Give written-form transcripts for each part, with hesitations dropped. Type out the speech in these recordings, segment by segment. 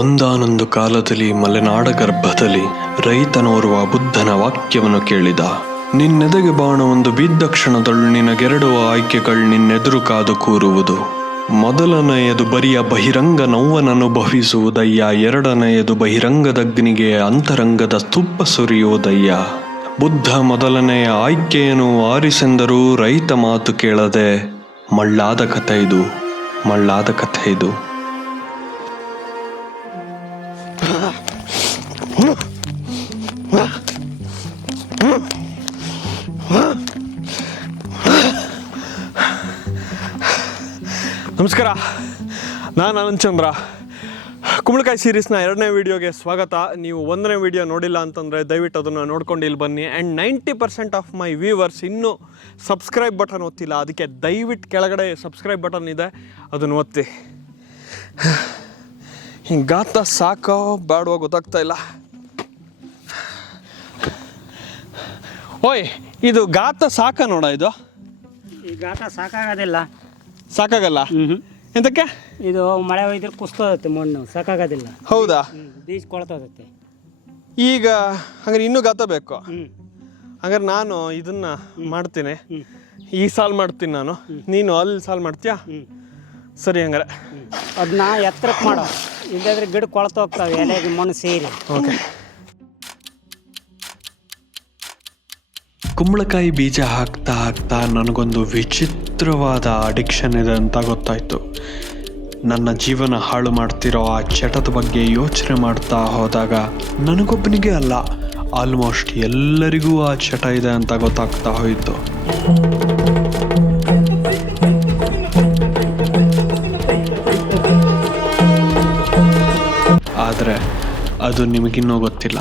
ಒಂದಾನೊಂದು ಕಾಲದಲ್ಲಿ ಮಲೆನಾಡ ಗರ್ಭದಲ್ಲಿ ರೈತನೋರ್ವ ಬುದ್ಧನ ವಾಕ್ಯವನ್ನು ಕೇಳಿದ. ನಿನ್ನೆದೆಗೆ ಬಾಣವೊಂದು ಬಿದ್ದ ಕ್ಷಣದಳು ನಿನಗೆರಡು ಆಯ್ಕೆಗಳು ನಿನ್ನೆದುರು ಕಾದು ಕೂರುವುದು. ಮೊದಲನೆಯದು ಬರಿಯ ಬಹಿರಂಗ ನೋವನನುಭವಿಸುವುದಯ್ಯ, ಎರಡನೆಯದು ಬಹಿರಂಗದಗ್ನಿಗೆ ಅಂತರಂಗದ ತುಪ್ಪ ಸುರಿಯುವುದಯ್ಯ. ಬುದ್ಧ ಮೊದಲನೆಯ ಆಯ್ಕೆಯನ್ನು ಆರಿಸೆಂದರೂ ರೈತ ಮಾತು ಕೇಳದೆ ಮಳ್ಳಾದ ಕಥೆ ಇದು, ಮಳ್ಳಾದ ಕಥೆ ಇದು. ನಮಸ್ಕಾರ, ನಾನು ಅನಂತಚಂದ್ರ. ಕುಂಬಳಕಾಯಿ ಸೀರೀಸ್ನ 2ನೇ ವಿಡಿಯೋಗೆ ಸ್ವಾಗತ. ನೀವು 1ನೇ ವಿಡಿಯೋ ನೋಡಿಲ್ಲ ಅಂತಂದರೆ ದಯವಿಟ್ಟು ಅದನ್ನು ನೋಡ್ಕೊಂಡು ಇಲ್ಲಿ ಬನ್ನಿ. ಆ್ಯಂಡ್ 90% ಆಫ್ ಮೈ ವ್ಯೂವರ್ಸ್ ಇನ್ನೂ ಸಬ್ಸ್ಕ್ರೈಬ್ ಬಟನ್ ಒತ್ತಿಲ್ಲ, ಅದಕ್ಕೆ ದಯವಿಟ್ಟು ಕೆಳಗಡೆ ಸಬ್ಸ್ಕ್ರೈಬ್ ಬಟನ್ ಇದೆ, ಅದನ್ನು ಒತ್ತಿ. ಹಿಂಗೆ ಗಾತ ಸಾಕೋ ಬೇಡವೋ ಗೊತ್ತಾಗ್ತಾ ಇಲ್ಲ. ಓಯ್, ಇದು ಗಾತ ಸಾಕ ನೋಡ, ಇದು ಈ ಗಾತ ಸಾಕಾಗೋದಿಲ್ಲ. ಸಾಕಾಗಲ್ಲ? ಎಂತಕ್ಕೆ? ಇದು ಮಳೆ ಒಯ್ದ್ರೆ ಕುಸ್ತೋದತ್ತೆ ಮಣ್ಣು, ಸಾಕಾಗೋದಿಲ್ಲ. ಹೌದಾ? ಬೀಜ ಕೊಳ್ತೋದತ್ತೆ. ಈಗ ಹಂಗಾರೆ ಇನ್ನೂ ಗಾತ ಬೇಕು. ಹಂಗಾರೆ ನಾನು ಇದನ್ನ ಮಾಡ್ತೀನಿ, ಈ ಸಾಲ್ ಮಾಡ್ತೀನಿ ನಾನು, ನೀನು ಅಲ್ಲಿ ಸಾಲ್ ಮಾಡ್ತೀಯಾ? ಸರಿ, ಹಂಗಾರೆ ಅದನ್ನ ಎತ್ತರಕ್ಕೆ ಮಾಡೋ, ಇಲ್ಲಾಂದ್ರೆ ಗಿಡ ಕೊಳ್ತೋಗ್ತಾವೆ, ಎಲೆಗೆ ಮಣ್ಣು ಸೇರಿ. ಓಕೆ. ಕುಂಬಳಕಾಯಿ ಬೀಜ ಹಾಕ್ತಾ ಹಾಕ್ತಾ ನನಗೊಂದು ವಿಚಿತ್ರವಾದ ಅಡಿಕ್ಷನ್ ಇದೆ ಅಂತ ಗೊತ್ತಾಯಿತು. ನನ್ನ ಜೀವನ ಹಾಳು ಮಾಡ್ತಿರೋ ಆ ಚಟದ ಬಗ್ಗೆ ಯೋಚನೆ ಮಾಡ್ತಾ ಹೋದಾಗ ನನಗೊಬ್ಬನಿಗೆ ಅಲ್ಲ, ಆಲ್ಮೋಸ್ಟ್ ಎಲ್ಲರಿಗೂ ಆ ಚಟ ಇದೆ ಅಂತ ಗೊತ್ತಾಗ್ತಾ ಹೋಯಿತು. ಆದರೆ ಅದು ನಿಮಗಿನ್ನೂ ಗೊತ್ತಿಲ್ಲ.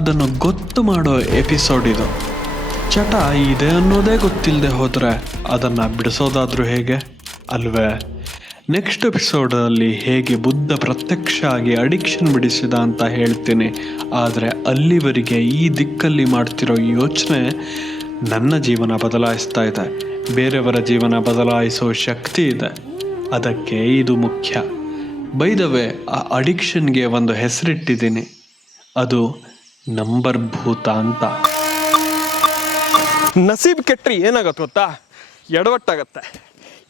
ಅದನ್ನು ಗೊತ್ತು ಮಾಡೋ ಎಪಿಸೋಡ್ ಇದು. ಚಟ ಇದೆ ಅನ್ನೋದೇ ಗೊತ್ತಿಲ್ಲದೆ ಹೋದರೆ ಅದನ್ನು ಬಿಡಿಸೋದಾದರೂ ಹೇಗೆ ಅಲ್ವೇ? ನೆಕ್ಸ್ಟ್ ಎಪಿಸೋಡಲ್ಲಿ ಹೇಗೆ ಬುದ್ಧ ಪ್ರತ್ಯಕ್ಷ ಆಗಿ ಅಡಿಕ್ಷನ್ ಬಿಡಿಸಿದ ಅಂತ ಹೇಳ್ತೀನಿ. ಆದರೆ ಅಲ್ಲಿವರೆಗೆ ಈ ದಿಕ್ಕಲ್ಲಿ ಮಾಡ್ತಿರೋ ಯೋಚನೆ ನನ್ನ ಜೀವನ ಬದಲಾಯಿಸ್ತಾ ಇದೆ, ಬೇರೆಯವರ ಜೀವನ ಬದಲಾಯಿಸೋ ಶಕ್ತಿ ಇದೆ. ಅದಕ್ಕೆ ಇದು ಮುಖ್ಯ. ಬೈ ದ ವೇ, ಆ ಅಡಿಕ್ಷನ್ಗೆ ಒಂದು ಹೆಸರಿಟ್ಟಿದ್ದೀನಿ, ಅದು ನಂಬರ್ ಭೂತ ಅಂತ. ನಸೀಬ್ ಕೆಟ್ಟರೆ ಏನಾಗುತ್ತೆ ಗೊತ್ತಾ? ಎಡವಟ್ಟಾಗತ್ತೆ.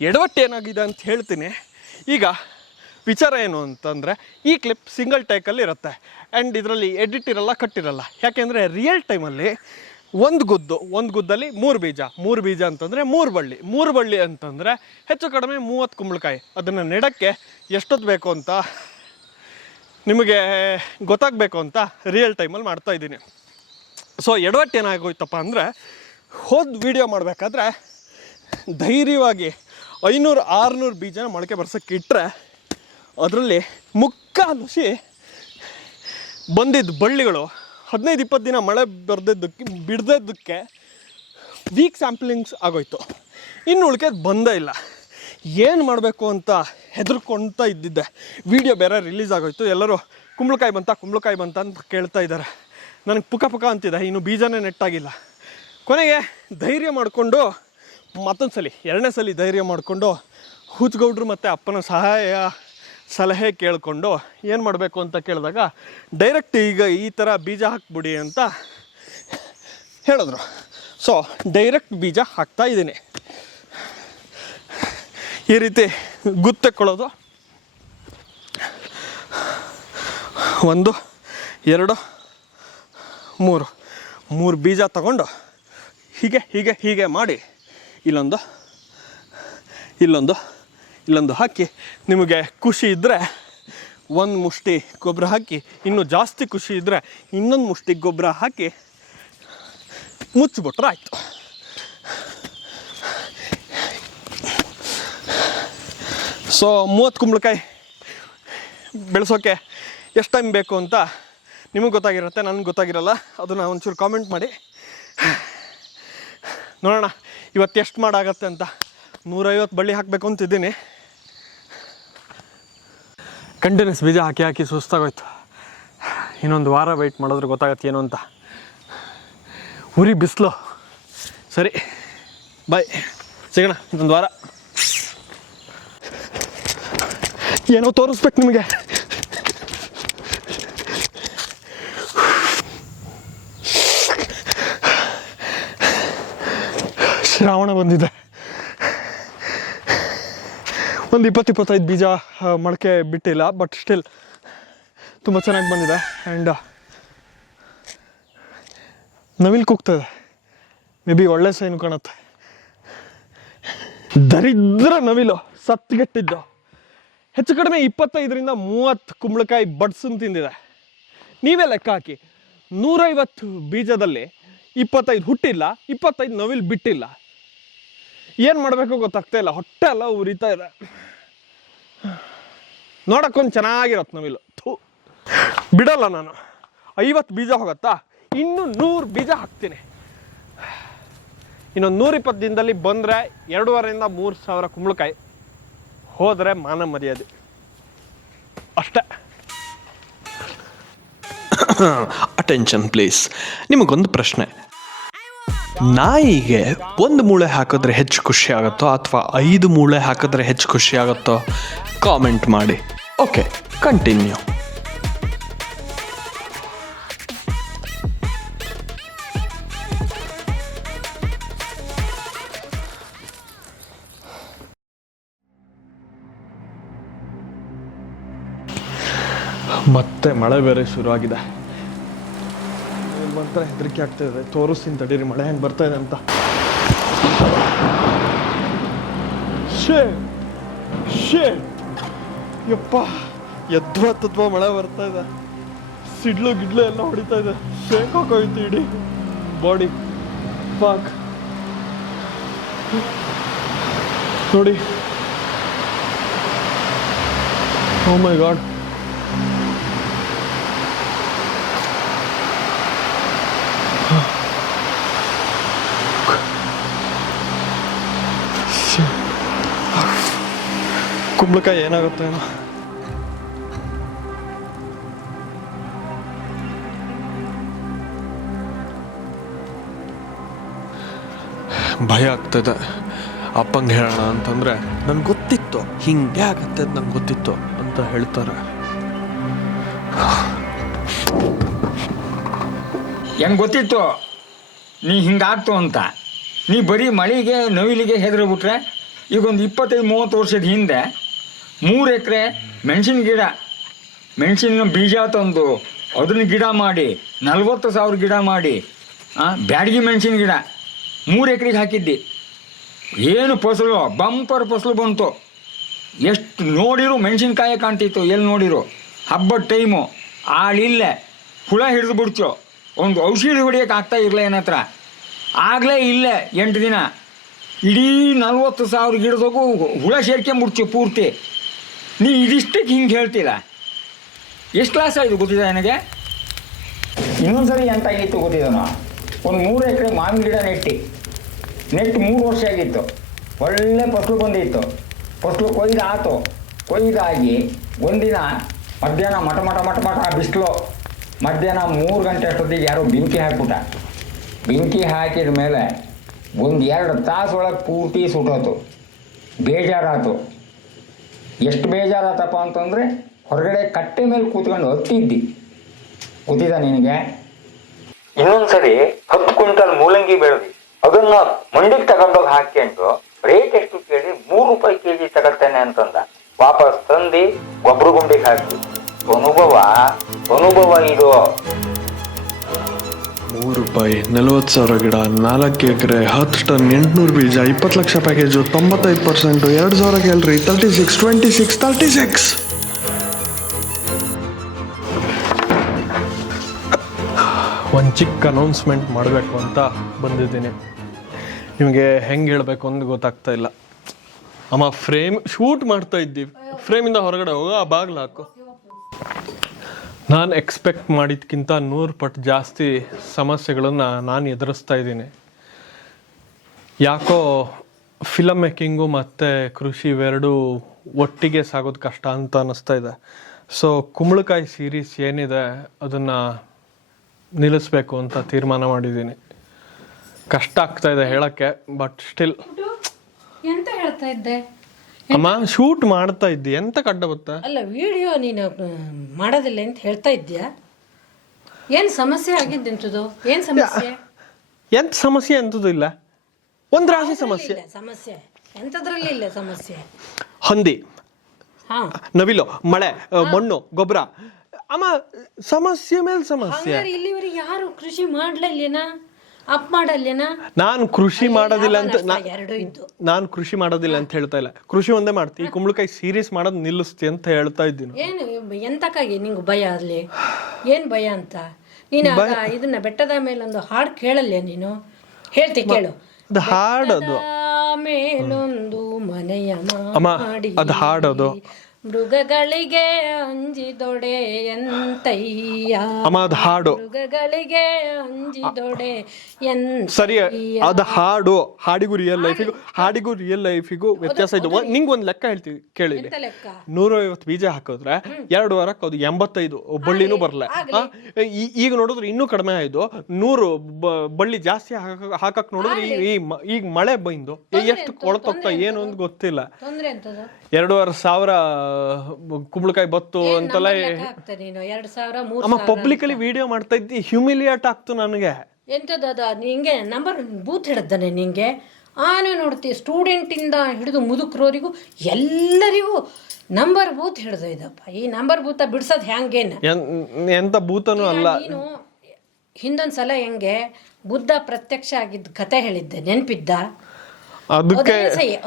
ಎಡವಟ್ಟು ಏನಾಗಿದೆ ಅಂತ ಹೇಳ್ತೀನಿ. ಈಗ ವಿಚಾರ ಏನು ಅಂತಂದರೆ, ಈ ಕ್ಲಿಪ್ ಸಿಂಗಲ್ ಟೇಕಲ್ಲಿ ಇರುತ್ತೆ ಆ್ಯಂಡ್ ಇದರಲ್ಲಿ ಎಡಿಟ್ ಇರಲ್ಲ, ಕಟ್ಟಿರಲ್ಲ. ಯಾಕೆಂದರೆ ರಿಯಲ್ ಟೈಮಲ್ಲಿ ಒಂದು ಗುದ್ದಲ್ಲಿ 3 ಬೀಜ ಅಂತಂದರೆ 3 ಬಳ್ಳಿ ಅಂತಂದರೆ ಹೆಚ್ಚು ಕಡಿಮೆ 30 ಕುಂಬಳಕಾಯಿ. ಅದನ್ನು ನೆಡೋಕ್ಕೆ ಎಷ್ಟೊತ್ತು ಬೇಕು ಅಂತ ನಿಮಗೆ ಗೊತ್ತಾಗಬೇಕು ಅಂತ ರಿಯಲ್ ಟೈಮಲ್ಲಿ ಮಾಡ್ತಾಯಿದ್ದೀನಿ. ಸೊ ಎಡವಟ್ಟು ಏನಾಗೋಯ್ತಪ್ಪ ಅಂದರೆ, ಹೋದ ವಿಡಿಯೋ ಮಾಡಬೇಕಾದ್ರೆ ಧೈರ್ಯವಾಗಿ 500-600 ಬೀಜನ ಮೊಳಕೆ ಬರ್ಸೋಕ್ಕೆ ಇಟ್ಟರೆ ಅದರಲ್ಲಿ ಮುಕ್ಕಾಲು ಬಂದಿದ್ದ ಬಳ್ಳಿಗಳು 15-20 ದಿನ ಮಳೆ ಬಿಡದಿದ್ದಕ್ಕೆ ವೀಕ್ ಸ್ಯಾಂಪ್ಲಿಂಗ್ಸ್ ಆಗೋಯ್ತು. ಇನ್ನು ಉಳ್ಕೆದು ಬಂದೇ ಇಲ್ಲ. ಏನು ಮಾಡಬೇಕು ಅಂತ ಹೆದರ್ಕೊಳ್ತಾ ಇದ್ದಿದ್ದೆ. ವಿಡಿಯೋ ಬೇರೆ ರಿಲೀಸ್ ಆಗೋಯ್ತು. ಎಲ್ಲರೂ ಕುಂಬಳಕಾಯಿ ಬಂತ ಅಂತ ಕೇಳ್ತಾ ಇದ್ದಾರೆ. ನನಗೆ ಪುಕ ಅಂತಿದೆ, ಇನ್ನು ಬೀಜನೇ ನೆಟ್ಟಾಗಿಲ್ಲ. ಕೊನೆಗೆ ಧೈರ್ಯ ಮಾಡಿಕೊಂಡು ಮತ್ತೊಂದು ಸಲ 2ನೇ ಸಲ ಧೈರ್ಯ ಮಾಡಿಕೊಂಡು ಹುಚ್ಚಗೌಡ್ರು ಮತ್ತು ಅಪ್ಪನ ಸಲಹೆ ಕೇಳಿಕೊಂಡು ಏನು ಮಾಡಬೇಕು ಅಂತ ಕೇಳಿದಾಗ, ಡೈರೆಕ್ಟ್ ಈಗ ಈ ಥರ ಬೀಜ ಹಾಕ್ಬಿಡಿ ಅಂತ ಹೇಳಿದ್ರು. ಸೊ ಡೈರೆಕ್ಟ್ ಬೀಜ ಹಾಕ್ತಾಯಿದ್ದೀನಿ. ಈ ರೀತಿ ಗುತ್ತಿಕೊಳ್ಳೋದು, 1 2 3 ಬೀಜ ತಗೊಂಡು ಹೀಗೆ ಮಾಡಿ ಇಲ್ಲೊಂದು ಹಾಕಿ, ನಿಮಗೆ ಖುಷಿ ಇದ್ದರೆ 1 ಮುಷ್ಟಿ ಗೊಬ್ಬರ ಹಾಕಿ, ಇನ್ನೂ ಜಾಸ್ತಿ ಖುಷಿ ಇದ್ದರೆ ಇನ್ನೊಂದು ಮುಷ್ಟಿ ಗೊಬ್ಬರ ಹಾಕಿ ಮುಚ್ಚಿಬಿಟ್ರೆ ಆಯಿತು. ಸೊ 30 ಕುಂಬಳಕಾಯಿ ಬೆಳೆಸೋಕ್ಕೆ ಎಷ್ಟು ಟೈಮ್ ಬೇಕು ಅಂತ ನಿಮಗೆ ಗೊತ್ತಾಗಿರುತ್ತೆ, ನನಗೆ ಗೊತ್ತಾಗಿರಲ್ಲ. ಅದನ್ನು ಒಂಚೂರು ಕಾಮೆಂಟ್ ಮಾಡಿ ನೋಡೋಣ ಇವತ್ತು ಎಷ್ಟು ಮಾಡಾಗತ್ತೆ ಅಂತ. 150 ಬಳ್ಳಿ ಹಾಕಬೇಕು ಅಂತಿದ್ದೀನಿ. ಕಂಟಿನ್ಯೂಸ್ ಬೀಜ ಹಾಕಿ ಸುಸ್ತಾಗೋಯ್ತು. ಇನ್ನೊಂದು ವಾರ ವೆಯ್ಟ್ ಮಾಡಿದ್ರೆ ಗೊತ್ತಾಗತ್ತೆ ಏನು ಅಂತ. ಉರಿ ಬಿಸಿಲು. ಸರಿ, ಬಾಯ್, ಸಿಗೋಣ ಇನ್ನೊಂದು ವಾರ. ಏನೋ ತೋರಿಸ್ಬೇಕು ನಿಮಗೆ. ಶ್ರಾವಣ ಬಂದಿದೆ. ಒಂದು 20-25 ಬೀಜ ಮೊಳಕೆ ಬಿಟ್ಟಿಲ್ಲ, ಬಟ್ ಸ್ಟಿಲ್ ತುಂಬ ಚೆನ್ನಾಗಿ ಬಂದಿದೆ. ಆ್ಯಂಡ್ ನವಿಲು ಕೂಗ್ತದೆ, ಮೇ ಬಿ ಒಳ್ಳೆ ಸೈನು ಕಾಣುತ್ತೆ. ದರಿದ್ರ ನವಿಲು ಸತ್ಗೆಟ್ಟಿದ್ದು ಹೆಚ್ಚು ಕಡಿಮೆ 25-30 ಕುಂಬಳಕಾಯಿ ಬಡ್ಸನ್ ತಿಂದಿದೆ. ನೀವೇ ಲೆಕ್ಕ ಹಾಕಿ, 150 ಬೀಜದಲ್ಲಿ 25 ಹುಟ್ಟಿಲ್ಲ, 25 ನವಿಲು ಬಿಟ್ಟಿಲ್ಲ. ಏನು ಮಾಡಬೇಕು ಗೊತ್ತಾಗ್ತಾ ಇಲ್ಲ, ಹೊಟ್ಟೆ ಎಲ್ಲ ಉರಿತಾ ಇದೆ. ನೋಡಕ್ಕೊಂದು ಚೆನ್ನಾಗಿರತ್ತೆ ನವಿಲು. ಬಿಡಲ್ಲ ನಾನು. 50 ಬೀಜ ಹೋಗತ್ತಾ, ಇನ್ನು 100 ಬೀಜ ಹಾಕ್ತೀನಿ. ಇನ್ನೊಂದು 120 ದಿನದಲ್ಲಿ ಬಂದರೆ 2,500-3,000 ಕುಂಬಳಕಾಯಿ. ಹೋದರೆ ಮಾನ ಮರ್ಯಾದೆ ಅಷ್ಟೇ. Attention please. ನಿಮಗೊಂದು ಪ್ರಶ್ನೆ, ನಾಯಿಗೆ 1 ಮೂಳೆ ಹಾಕಿದ್ರೆ ಹೆಚ್ಚು ಖುಷಿ ಆಗುತ್ತೋ ಅಥವಾ 5 ಮೂಳೆ ಹಾಕಿದ್ರೆ ಹೆಚ್ಚು ಖುಷಿ ಆಗುತ್ತೋ? ಕಾಮೆಂಟ್ ಮಾಡಿ. Okay, continue. ಮತ್ತೆ ಮಳೆ ಬೇರೆ ಶುರುವಾಗಿದೆ. ಬಂತಾರೆ ಹೆದರಿಕೆ ಆಗ್ತಾ ಇದೆ. ತೋರಿಸ್ತೀನಿ ತಡೀರಿ ಮಳೆ ಹೆಂಗೆ ಬರ್ತಾ ಇದೆ ಅಂತ. ಯಪ್ಪ, ಎದ್ವಾ ಮಳೆ ಬರ್ತಾ ಇದೆ. ಸಿಡ್ಲು ಗಿಡ್ಲು ಎಲ್ಲ ಹೊಡಿತಾ ಇದೆ. ಶೇಕ್ ಹಾಕೋಯ್ತು ಇಡೀ ಬಾಡಿ. ಪಾಕ್ ನೋಡಿ. ಓ ಮೈ ಗಾಡ್. ಕುಂಬಳಕಾಯಿ ಏನಾಗುತ್ತೆ ಏನೋ. ಭಯ ಆಗ್ತದೆ. ಅಪ್ಪಂಗೆ ಹೇಳೋಣ ಅಂತಂದರೆ ನನಗೆ ಗೊತ್ತಿತ್ತು ಹಿಂಗೆ ಆಗುತ್ತೆ ಅಂತ, ನಂಗೆ ಗೊತ್ತಿತ್ತು ಅಂತ ಹೇಳ್ತಾರೆ. ಹೆಂಗೆ ಗೊತ್ತಿತ್ತು ನೀ ಹಿಂಗಾಗ್ತು ಅಂತ? ನೀ ಬರೀ ಮಳೆಗೆ ನವಿಲಿಗೆ ಹೆದರ್ಬಿಟ್ರೆ ಈಗ ಒಂದು 25-30 ವರ್ಷದ ಹಿಂದೆ 3 ಎಕರೆ ಮೆಣಸಿನ ಗಿಡ, ಮೆಣಸಿನ ಬೀಜ ತಂದು ಅದನ್ನ ಗಿಡ ಮಾಡಿ 40,000 ಗಿಡ ಮಾಡಿ ಬ್ಯಾಡಗಿ ಮೆಣಸಿನ ಗಿಡ 3 ಎಕರೆಗೆ ಹಾಕಿದ್ದಿ. ಏನು ಫಸಲು, ಬಂಪರ್ ಫಸಲು ಬಂತು. ಎಷ್ಟು ನೋಡಿರು ಮೆಣಸಿನ್ಕಾಯಿ ಕಾಣ್ತಿತ್ತು. ಎಲ್ಲಿ ನೋಡಿರು ಹಬ್ಬದ ಟೈಮು ಆಳಿಲ್ಲೇ ಹುಳ ಹಿಡಿದು ಬಿಡ್ತು. ಒಂದು ಔಷಧಿ ಹೊಡಿಯೋಕೆ ಆಗ್ತಾ ಇರಲಿಲ್ಲ ಏನತ್ರ. ಆಗಲೇ ಇಲ್ಲೇ 8 ದಿನ ಇಡೀ 40,000 ಗಿಡದಾಗೂ ಹುಳ ಸೇರ್ಕೊಂಬಿಡ್ತು ಪೂರ್ತಿ. ನೀ ಇದಿಷ್ಟಕ್ಕೆ ಹಿಂಗೆ ಹೇಳ್ತಿಲ್ಲ. ಎಷ್ಟು ಲಾಸ್ ಆಯಿತು ಗೊತ್ತಿದೆ ನನಗೆ. ಇನ್ನೊಂದ್ಸರಿ ಎಂತಾಗಿತ್ತು ಗೊತ್ತಿದ್ದಾನೋ, ಒಂದು 3 ಎಕರೆ ಮಾವಿನ ಗಿಡ ನೆಟ್ಟು 3 ವರ್ಷ ಆಗಿತ್ತು. ಒಳ್ಳೆ ಫಸಲು ಬಂದಿತ್ತು. ಫಸಲು ಕೊಯ್ದಾತು. ಕೊಯ್ದಾಗಿ ಒಂದಿನ ಮಧ್ಯಾಹ್ನ ಮಟ ಬಿಸಿಲು. ಮಧ್ಯಾಹ್ನ 3 ಗಂಟೆ ಅಷ್ಟೊತ್ತಿಗೆ ಯಾರೋ ಬೆಂಕಿ ಹಾಕ್ಬಿಟ್ಟ. ಬೆಂಕಿ ಹಾಕಿದ ಮೇಲೆ 1-2 ತಾಸು ಒಳಗೆ ಪೂರ್ತಿ ಸುಟ್ಟೋತು. ಬೇಜಾರಾತು. ಎಷ್ಟು ಬೇಜಾರಾತಪ್ಪ ಅಂತಂದರೆ ಹೊರಗಡೆ ಕಟ್ಟೆ ಮೇಲೆ ಕೂತ್ಕೊಂಡು ಹತ್ತಿದ್ದಿ. ಗೊತ್ತಿದ್ದ ನಿನಗೆ? ಇನ್ನೊಂದ್ಸರಿ 10 ಕ್ವಿಂಟಲ್ ಮೂಲಂಗಿ ಬೆಳೆದಿ ಅದನ್ನ ಮಂಡಿಗೆ ತಗೊಂಡೋಗಿ ಹಾಕ್ಕೊಂಡು ರೇಟ್ ಎಷ್ಟು ಕೇಳಿ 3 ರೂಪಾಯಿ ಕೆಜಿ ತಗೊಳ್ತೇನೆ ಅಂತಂದ. ವಾಪಸ್ ತಂದು ಗೊಬ್ಬರ ಗುಂಡಿಗೆ ಹಾಕಿ. ಅನುಭವ ಇದು. 3 ರೂಪಾಯಿ, 40,000 ಗಿಡ, 4 ಎಕರೆ, 10 ಟನ್, 800 ಬೀಜ, 20 ಲಕ್ಷ ಪ್ಯಾಕೇಜು, 95%, 2,000 ಕ್ಯಾಲರಿ, 36, 26, 36. ಒಂದು ಚಿಕ್ಕ ಅನೌನ್ಸ್ಮೆಂಟ್ ಮಾಡಬೇಕು ಅಂತ ಬಂದಿದ್ದೀನಿ. ನಿಮಗೆ ಹೆಂಗೆ ಹೇಳಬೇಕು ಅಂತ ಗೊತ್ತಾಗ್ತಾ ಇಲ್ಲ. ಅಮ್ಮ ಫ್ರೇಮ್ ಶೂಟ್ ಮಾಡ್ತಾ ಇದ್ದೀವಿ. ಫ್ರೇಮಿಂದ ಹೊರಗಡೆ ಹೋಗೋ ಆ ಬಾಗಿಲು ಹಾಕು. ನಾನು ಎಕ್ಸ್ಪೆಕ್ಟ್ ಮಾಡಿದ್ಕಿಂತ 100 ಪಟ್ಟು ಜಾಸ್ತಿ ಸಮಸ್ಯೆಗಳನ್ನು ನಾನು ಎದುರಿಸ್ತಾ ಇದ್ದೀನಿ. ಯಾಕೋ ಫಿಲಮ್ ಮೇಕಿಂಗು ಮತ್ತು ಕೃಷಿ ಇವೆರಡೂ ಒಟ್ಟಿಗೆ ಸಾಗೋದು ಕಷ್ಟ ಅಂತ ಅನ್ನಿಸ್ತಾ ಇದೆ. ಸೊ ಕುಂಬಳಕಾಯಿ ಸೀರೀಸ್ ಏನಿದೆ ಅದನ್ನು ನಿಲ್ಲಿಸ್ಬೇಕು ಅಂತ ತೀರ್ಮಾನ ಮಾಡಿದ್ದೀನಿ. ಕಷ್ಟ ಆಗ್ತಾ ಇದೆ ಹೇಳೋಕ್ಕೆ, ಬಟ್ ಸ್ಟಿಲ್. ಎಂತ ಹೇಳ್ತಾ ಇದ್ದೆ? ಅಮ್ಮ ಶೂಟ್ ಮಾಡ್ತಾ ಇದ್ದಿ ಎಂತ ಕಡ್ಡ ಗೊತ್ತಾ? ಅಲ್ಲ ವಿಡಿಯೋ ನೀನು ಮಾಡೋದಿಲ್ಲ ಅಂತ ಹೇಳ್ತಾ ಇದ್ಯಾ? ಏನು ಸಮಸ್ಯೆ ಆಗಿದ್ದೆಂಥದ್ದು? ಏನು ಸಮಸ್ಯೆ? ಎಂತ ಸಮಸ್ಯೆ ಎಂತದ್ದು ಇಲ್ಲ, ಒಂದು ರಾಶಿ ಸಮಸ್ಯೆ. ಇಲ್ಲ ಸಮಸ್ಯೆ ಎಂಥದ್ರಲ್ಲಿ ಇಲ್ಲ ಸಮಸ್ಯೆ. ಹಂದಿ, ಹಾ ನವಿಲು, ಮಳೆ, ಮಣ್ಣು, ಗೊಬ್ಬರ. ಅಮ್ಮ ಸಮಸ್ಯೆ ಮೇಲೆ ಸಮಸ್ಯೆ. ಹಂಗಾರೆ ಇಲ್ಲಿವರೆಗೆ ಯಾರು ಕೃಷಿ ಮಾಡ್ಲಿಲ್ಲೇನಾ? ಅಪ್ ಮಾಡಲ್ಲೇನಾ? ನಾನು ಕೃಷಿ ಮಾಡೋದಿಲ್ಲ ಅಂತ ಎರಡು ಇದ್ದು ನಾನು ಕೃಷಿ ಮಾಡೋದಿಲ್ಲ ಅಂತ ಹೇಳ್ತಾ ಇಲ್ಲ, ಕೃಷಿ ಒಂದೇ ಮಾಡ್ತಿ. ಈ ಕುಂಬಳಕಾಯಿ ಸೀರೀಸ್ ಮಾಡೋದು ನಿಲ್ಲಿಸ್ತಿ ಅಂತ ಹೇಳ್ತಾ ಇದ್ದೀನಿ. ಏನು ಎಂತಕ್ಕಾಗಿ ನಿಂಗೆ ಭಯ ಅಲ್ಲಿ? ಏನು ಭಯ ಅಂತ? ನೀನು ಇದನ್ನ ಬೆಟ್ಟದ ಮೇಲೊಂದು ಹಾಡು ಕೇಳಲ್ಲ ನೀನು? ಹೇಳ್ತಿ ಕೇಳು. ಅದು ಹಾಡೋದು ಮೇಲೊಂದು ಮನೆಯ ಅಮ್ಮ, ಮಾಡಿ ಅದು ಹಾಡೋದು ಮೃಗಗಳಿಗೆ ಅಂಜಿದೊಡೆ ಎಂತಯ್ಯ. ಅಮ್ಮ ಅದು ಹಾಡು, ಮೃಗಗಳಿಗೆ ಅಂಜಿದೊಡೆ ಸರಿ. ಅದು ಹಾಡು, ಹಾಡಿಗೂ ರಿಯಲ್ ಲೈಫಿಗೂ ವ್ಯತ್ಯಾಸ ಇದೆ. ನಿಂಗೆ ಒಂದು ಲೆಕ್ಕ ಹೇಳ್ತೀವಿ ಕೇಳಿ. 150 ಬೀಜ ಹಾಕಿದ್ರೆ 2 ವಾರಕ್ಕೆ ಅದು 85 ಬಳ್ಳಿನೂ ಬರಲ್ಲ. ಈಗ ನೋಡಿದ್ರೆ ಇನ್ನೂ ಕಡಿಮೆ ಆಯ್ತು. 100 ಬಳ್ಳಿ ಜಾಸ್ತಿ ಹಾಕಕ್ ನೋಡಿದ್ರೆ ಈಗ ಮಳೆ ಬಂದು ಎಷ್ಟು ಕೊಳತೋಗ್ತಾ ಏನು ಅಂತ ಗೊತ್ತಿಲ್ಲ. 2,500 ಕುಂಬಳಕಾಯಿ ಬತ್ತು ಅಂತೆಲ್ಲ. ಅಮ್ಮ ಪಬ್ಲಿಕಲಿ ವಿಡಿಯೋ ಮಾಡ್ತಾ ಇದ್ದಿ, ಹ್ಯೂಮಿಲಿಯೇಟ್ ಆಗ್ತು ನನಗೆ. ಎಂಥದ್ದು ನಿಂಗೆ ನಂಬರ್ ಬೂತ್ ಹಿಡ್ದಾನೆ ನಿಂಗೆ? ಆನೆ ನೋಡ್ತೀವಿ, ಸ್ಟೂಡೆಂಟಿಂದ ಹಿಡಿದು ಮುದುಕರವರಿಗೂ ಎಲ್ಲರಿಗೂ ನಂಬರ್ ಬೂತ್ ಹಿಡ್ದು ಇದಪ್ಪ. ಈ ನಂಬರ್ ಬೂತ ಬಿಡ್ಸೋದು ಹೆಂಗೇನು? ಎಂತ ಬೂತನೂ ಅಲ್ಲ. ನೀನು ಹಿಂದೊಂದ್ಸಲ ಹೆಂಗೆ ಬುದ್ಧ ಪ್ರತ್ಯಕ್ಷ ಆಗಿದ್ದ ಕತೆ ಹೇಳಿದ್ದೆ, ನೆನಪಿದ್ದ? ಅದಕ್ಕೆ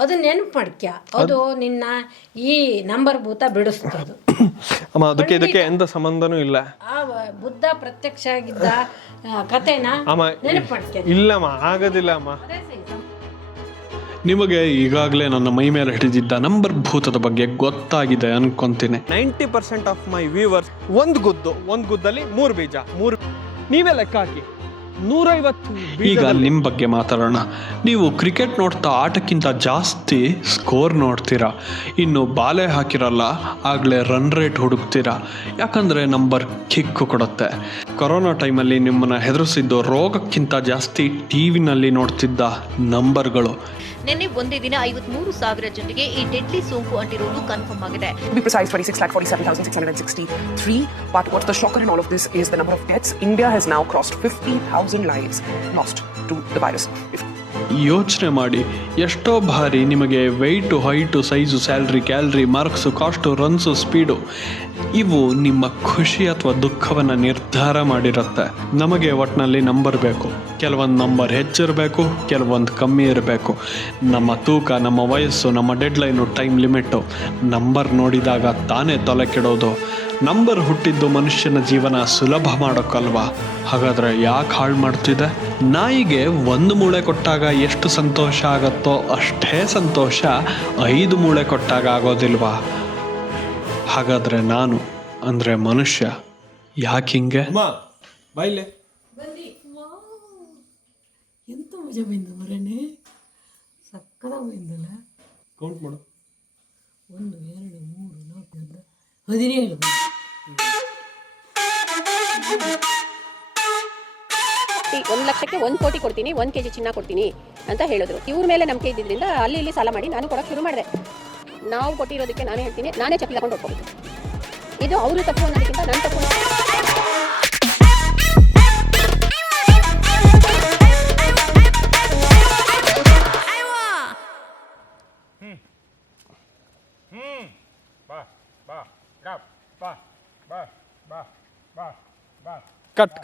ಅದು ನೆನಪು ಮಾಡ್ಕ್ಯ, ಅದು ನಿನ್ನ ಈ ನಂಬರ್ ಭೂತ ಬಿಡಿಸ್ತದು. ಅಮ್ಮ ಅದಕ್ಕೆ ಇದಕ್ಕೆ ಎಂತ ಸಂಬಂಧನೂ ಇಲ್ಲ. ಆ ಬುದ್ಧ ಪ್ರತ್ಯಕ್ಷ ಆಗಿದ್ದ ಕತೆನ ನೆನಪು ಮಾಡ್ಕ್ಯ. ಇಲ್ಲಮ್ಮ, ಆಗೋದಿಲ್ಲ ಅಮ್ಮ. ನಿಮಗೆ ಈಗಾಗಲೇ ನನ್ನ ಮೈ ಮೇಲೆ ಹಿಡಿದಿದ್ದ ನಂಬರ್ ಭೂತದ ಬಗ್ಗೆ ಗೊತ್ತಾಗಿದೆ ಅನ್ಕೊಂತೀನಿ. 90% ಆಫ್ ಮೈ ವ್ಯೂವರ್ಸ್ ಒಂದು ಗುದ್ದಲ್ಲಿ 3 ಬೀಜ. ನೀವೇ ಲೆಕ್ಕ ಹಾಕಿ, 150. ಈಗ ನಿಮ್ಮ ಬಗ್ಗೆ ಮಾತಾಡೋಣ. ನೀವು ಕ್ರಿಕೆಟ್ ನೋಡ್ತಾ ಆಟಕ್ಕಿಂತ ಜಾಸ್ತಿ ಸ್ಕೋರ್ ನೋಡ್ತೀರಾ. ಇನ್ನು ಬಾಲೆ ಹಾಕಿರಲ್ಲ ಆಗಲೇ ರನ್ ರೇಟ್ ಹುಡುಕ್ತೀರಾ, ಯಾಕಂದರೆ ನಂಬರ್ ಕಿಕ್ಕು ಕೊಡುತ್ತೆ. ಕೊರೋನಾ ಟೈಮಲ್ಲಿ ನಿಮ್ಮನ್ನು ಹೆದರಿಸಿದ್ದು ರೋಗಕ್ಕಿಂತ ಜಾಸ್ತಿ ಟಿ ವಿನಲ್ಲಿ ನೋಡ್ತಿದ್ದ ನಂಬರ್ಗಳು. ನಿನ್ನೆ ಒಂದೇ ದಿನ 53,000 ಜನರಿಗೆ ಈ ಡೆಡ್ಲಿ ಸೋಂಕು ಅಂಟಿರುವುದು ಕನ್ಫರ್ಮ್ ಆಗಿದೆ. To be precise, 26,47,663. But what's the shocker in all of this is the number of deaths. India has now crossed 50,000 lives lost to the virus. ಯೋಚನೆ ಮಾಡಿ, ಎಷ್ಟೋ ಬಾರಿ ನಿಮಗೆ weight, height, size, salary, calorie, marks, cost, runs, speed ಇವು ನಿಮ್ಮ ಖುಷಿ ಅಥವಾ ದುಃಖವನ್ನು ನಿರ್ಧಾರ ಮಾಡಿರುತ್ತೆ. ನಮಗೆ ಒಟ್ಟಿನಲ್ಲಿ ನಂಬರ್ ಬೇಕು. ಕೆಲವೊಂದು ನಂಬರ್ ಹೆಚ್ಚಿರಬೇಕು, ಕೆಲವೊಂದು ಕಮ್ಮಿ ಇರಬೇಕು. ನಮ್ಮ ತೂಕ, ನಮ್ಮ ವಯಸ್ಸು, ನಮ್ಮ ಡೆಡ್ಲೈನು, ಟೈಮ್ ಲಿಮಿಟು ನಂಬರ್ ನೋಡಿದಾಗ ತಾನೇ ತಲೆ ಕೆಡೋದು. ನಂಬರ್ ಹುಟ್ಟಿದ್ದು ಮನುಷ್ಯನ ಜೀವನ ಸುಲಭ ಮಾಡೋಕ್ಕಲ್ವಾ? ಹಾಗಾದರೆ ಯಾಕೆ ಹಾಳು ಮಾಡ್ತಿದೆ? ನಾಯಿಗೆ 1 ಮೂಳೆ ಕೊಟ್ಟಾಗ ಎಷ್ಟು ಸಂತೋಷ ಆಗತ್ತೋ ಅಷ್ಟೇ ಸಂತೋಷ 5 ಮೂಳೆ ಕೊಟ್ಟಾಗ ಆಗೋದಿಲ್ವಾ? ಹಾಗಾದರೆ ನಾನು ಅಂದರೆ ಮನುಷ್ಯ ಯಾಕೆ ಹಿಂಗೆ? ಎಂತ ಮಜಾ ಬಂದು ಮರನೇ, ಸಕ್ಕದ ಬಂದಲ್ಲ. ಕೌಂಟ್ ಮಾಡು. 1 2 3 4 17. $1 ಲಕ್ಷಕ್ಕೆ 1 ಕೋಟಿ ಕೊಡ್ತೀನಿ, 1 kg ಚಿನ್ನ ಕೊಡ್ತೀನಿ ಅಂತ ಹೇಳಿದ್ರು. ಇವ್ರ ಮೇಲೆ ನಂಬಿಕೆ ಇದ್ದಿದ್ದರಿಂದ ಅಲ್ಲಿ ಇಲ್ಲಿ ಸಾಲ ಮಾಡಿ ನಾನು ಕೊಡೋಕೆ ಶುರು ಮಾಡಿದೆ. ನಾವು ಕೊಟ್ಟಿರೋದಕ್ಕೆ ನಾನೇ ಹೇಳ್ತೀನಿ, ನಾನೇ ಚಪ್ಪಲಿ ತಗೊಂಡು ಹೋಗ್ಬೇಕು. ಇದು ಅವರು ತಪ್ಪು ಅನ್ನೋದಕ್ಕಿಂತ ನನ್ನ ತಪ್ಪು. ಕಟ್